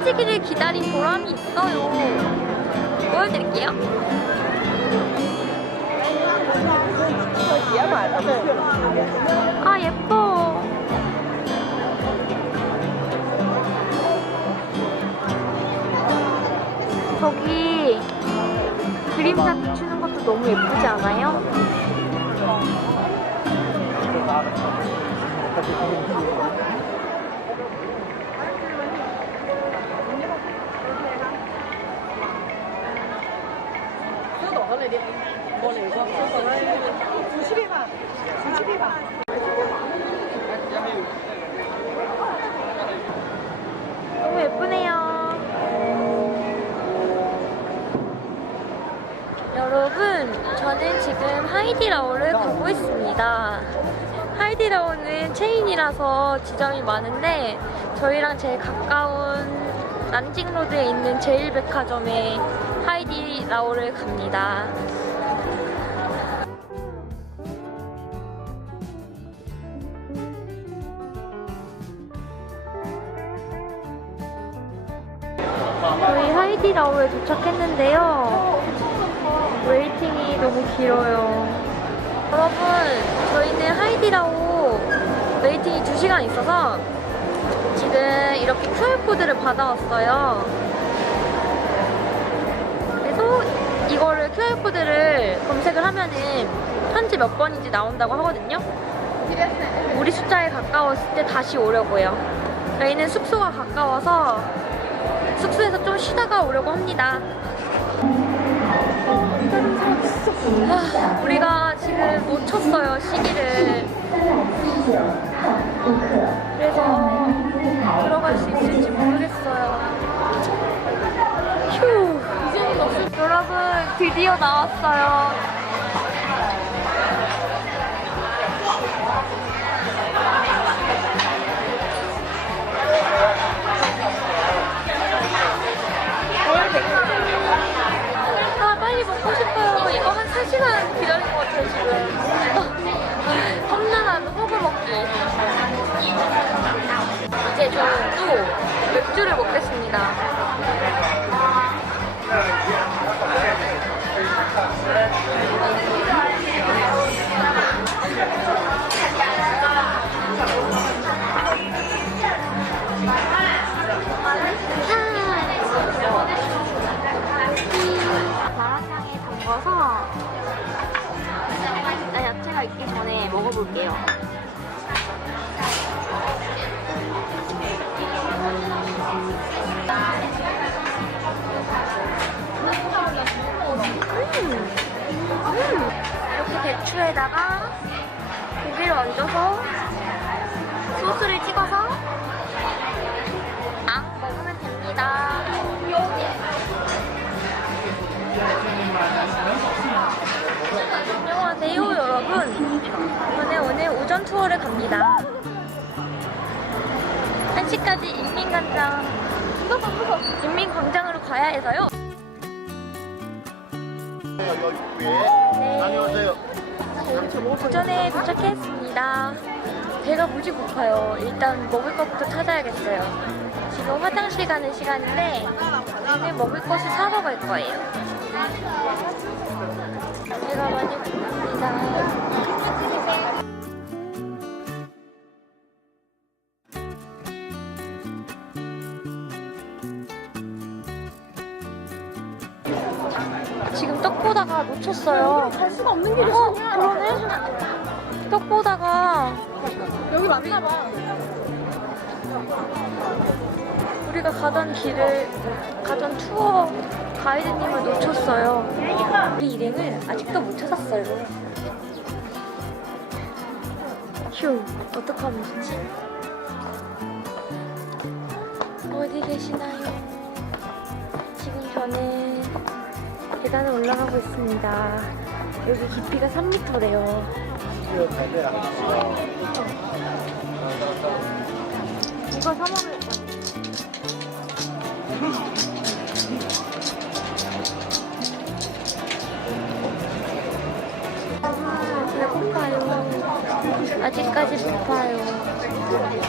해지기를 기다린 보람이 있어요. 보여드릴게요. 아 예뻐. 저기 그림자 비추는 것도 너무 예쁘지 않아요? 너무 예쁘네요. 여러분, 저는 지금 하이디라오를 가고 있습니다. 하이디라오는 체인이라서 지점이 많은데 저희랑 제일 가까운 난징로드에 있는 제일백화점에 하이디 라오를 갑니다. 저희 하이디 라오에 도착했는데요. 웨이팅이 너무 길어요. 여러분, 저희는 하이디 라오 웨이팅이 2시간 있어서 지금 이렇게 QR코드를 받아왔어요. 그래서 이거를 QR코드를 검색을 하면은 편지 몇 번인지 나온다고 하거든요. 우리 숫자에 가까웠을 때 다시 오려고요. 저희는 숙소가 가까워서 숙소에서 좀 쉬다가 오려고 합니다. 아, 우리가 지금 놓쳤어요, 시기를. 그래서 들어갈 수 있을지 모르겠어요. 휴. 여러분, 드디어 나왔어요. 아, 빨리 먹고 싶어요. 이거 한 3시간 기다린 것 같아요, 지금. 이제 또 맥주를 먹겠습니다. 마라탕에 담궈서 일단 야채가 익기 전에 먹어볼게요. 이렇게 대추에다가 고기를 얹어서 소스를 찍어서 앙 먹으면 됩니다. 안녕하세요 여러분 저는 오늘 오전 투어를 갑니다 1시까지 인민광장 인민광장으로 가야 해서요 네. 다녀오세요. 오전에 도착했습니다. 배가 무지 고파요. 일단 먹을 것부터 찾아야겠어요. 지금 화장실 가는 시간인데 오늘 먹을 것을 사러 갈 거예요. 배가 많이 고픕니다 지금 떡 보다가 놓쳤어요. 갈 수가 없는 길이 어, 그러네. 떡 보다가 여기 맞나 봐. 우리가 가던 길을 가던 투어 가이드님을 놓쳤어요. 우리 일행을 아직도 못 찾았어요. 휴, 어떡하면 좋지? 어디 계시나요? 지금 저는 계단을 올라가고 있습니다. 여기 깊이가 3m래요. 이거 사 먹을 거야. 아. 아직까지 배고파요.